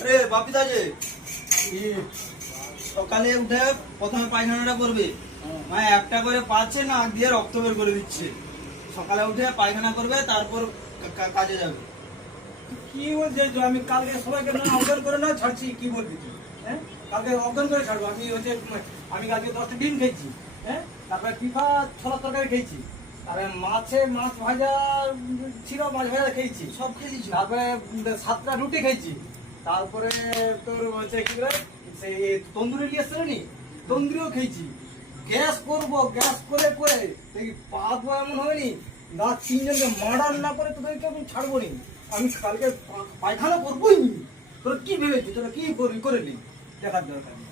আরে বাপিদা যে সকালে উঠে প্রথমে পায়খানাটা করবে, মানে একটা করে পাচ্ছে না দিয়ে রক্ত বের করে দিচ্ছে। সকালে উঠে পায়খানা করবে, তারপর কাজে যাবে। কি বলছে আমি কালকে সবাইকে না অজ্ঞান করে না ছাড়ছি, কি বলবি তুই? হ্যাঁ, কালকে অজ্ঞান করে ছাড়বো? আমি কালকে 10টা ডিম খেয়েছি, হ্যাঁ, তারপরে পিঠা ছোলার তরকারি খেয়েছি, তারপরে মাছ ভাজা ছিল, মাছ ভাজা খেয়েছি, সব খেয়ে দিচ্ছ? তারপরে 7টা রুটি খেয়েছি, তারপরে তোর হচ্ছে কি করে সেই তন্দুরি নিয়ে এসছিল নি, তন্দুরিও খেয়েছি। গ্যাস করবো, গ্যাস করে করে দেখি পা ধোয়া এমন হয়নি না, 3জনকে মার্ডার না করে তোদেরকে আমি ছাড়বো নি। আমি কালকে পায়খানা করবোই নি। তোরা কি ভেবেছিস, তোরা কি করবি করে নি, দেখার দরকার নেই।